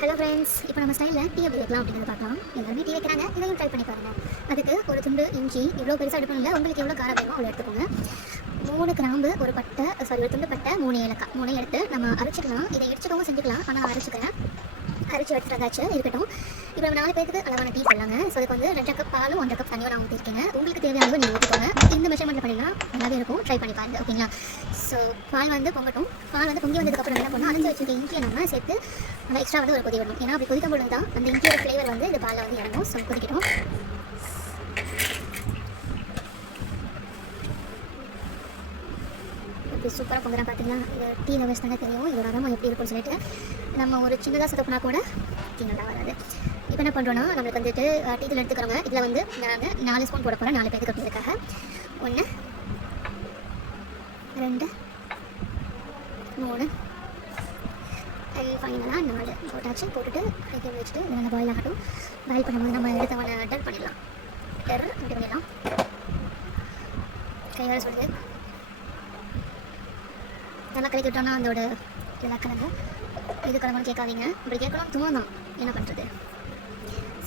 Hello friends, இப்போ நம்ம ஸ்டைலில் டீ எப்படி வைக்கலாம் அப்படிங்கிறத பார்க்கலாம். எல்லாருமே டீ வைக்கிறாங்க, இதையும் ட்ரை பண்ணி பாருங்கள். அதுக்கு ஒரு துண்டு இஞ்சி, இவ்வளோ பெருசாக எடுக்கணும் இல்லை, உங்களுக்கு எவ்வளோ காரம் வேணுமோ அவ்வளோ எடுத்துக்கோங்க. 3 கிராம்பு, ஒரு துண்டு பட்டை, 3 ஏலக்காய் 3 எடுத்து நம்ம அரைச்சிக்கலாம். இதை இடிச்சுக்கவும் செஞ்சுக்கலாம், ஆனால் அரைச்சிக்கிறேன். அரைச்சி எடுத்துட்டாச்சு இருக்கட்டும். இப்போ நம்ம 4 பேருக்கு அளவான டீ பண்ணலாங்க. ஸோ அதுக்கு வந்து 2 கப் பாலும் 1 கப் தண்ணியும் நான் ஊற்றிருக்கேன். உங்களுக்கு தேவையான அளவு நீங்கள் ஊற்றிக்கோங்க. இந்த மெஷர்மெண்ட்டில் பண்ணிங்கன்னா நல்லாவே இருக்கும். ட்ரை பண்ணி பாருங்க, ஓகேங்களா? ஸோ பால் வந்து பொங்கட்டும். பால் வந்து பொங்கி வந்ததுக்கப்புறம் என்ன பண்ணணும், அரைஞ்சி வச்சுருக்க இஞ்சியை நம்ம சேர்த்து நல்லா எக்ஸ்ட்ரா வந்து ஒரு கொதி வரணும். ஏன்னா அப்படி கொதிக்கும் பொழுது தான் அந்த இஞ்சியோட ஃப்ளேவர் வந்து இந்த பாலில் வந்து இறங்கும். ஸோ கொதிக்கட்டும். இப்படி சூப்பராக பொங்குறா பார்த்தீங்களா? இந்த டீ லவர்ஸ் தானே தெரியும் இதோட அரோமா எப்படி இருக்கும்னு சொல்லிட்டு. நம்ம ஒரு சின்னதாக சதப்புனா கூட டீ நல்லா வராது. இப்போ என்ன பண்ணுறோன்னா, நம்மளுக்கு வந்துட்டு டீ தூள் எடுத்துக்கிறோங்க. இதில் வந்து நாங்கள் 4 ஸ்பூன் போட போகிறோம். 4 பேருக்கு அப்படிங்கிறதுக்காக 1 2 3 அண்ட் ஃபைனலாக 4 போட்டாச்சு. போட்டுட்டு ஹை வச்சுட்டு இதை நல்லா பாயில் ஆகட்டும். பாயில் பண்ணும்போது நம்ம எடுத்தவனை டல் பண்ணிடலாம். அப்படி பண்ணிடலாம். கையால் சொல்லுது நல்லா கலக்கி விட்டோம்னா அதோட எல்லா கலந்து இது கலங்கன்னு கேட்காதீங்க. இப்படி கேட்கணும் தூரம் என்ன பண்ணுறது.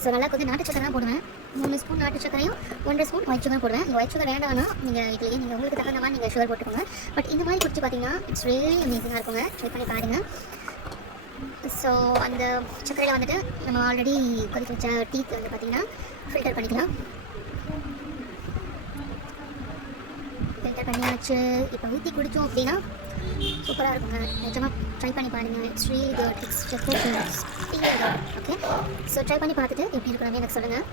ஸோ நல்லா கொஞ்சம் நாட்டு சக்கரை தான் போடுவேன். 3 ஸ்பூன் நாட்டு சக்கரையும் 1.5 ஸ்பூன் ஒயிட் சுகர் போடுவேன். இந்த ஒயிட் சுகர் வேண்டாம்னா நீங்கள் இதுலேயே நீங்கள் உங்களுக்கு தகுந்த மாதிரி நீங்கள் சுகர் போட்டுக்கோங்க. பட் இந்த மாதிரி குடிச்சு பார்த்தீங்கன்னா இட்ஸ் ரியலி அமேசிங்காக இருக்குங்க. ட்ரை பண்ணி பாருங்கள். ஸோ அந்த சக்கரையில் வந்துட்டு நம்ம ஆல்ரெடி கொதிக்க வச்ச டீ வந்து பார்த்திங்கன்னா ஃபில்டர் பண்ணிக்கலாம். ஃபில்டர் பண்ணியாச்சு. இப்போ ஊற்றி குடித்தோம் அப்படின்னா சூப்பராக இருக்குங்க. நிஜமாக ட்ரை பண்ணி பாருங்கள். It's really good. It's okay. So try பண்ணி பார்த்துட்டு எப்படி இருக்கணும்னு எனக்கு சொல்லுங்கள்.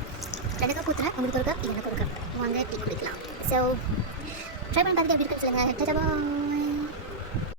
2 கப் ஊற்றுறேன், உங்களுக்கு ஒரு கப் எனக்கு ஒரு கப் வாங்க டீ குடிக்கலாம். ஸோ ட்ரை பண்ணி பார்த்துட்டு எப்படி இருக்குன்னு சொல்லுங்கள்.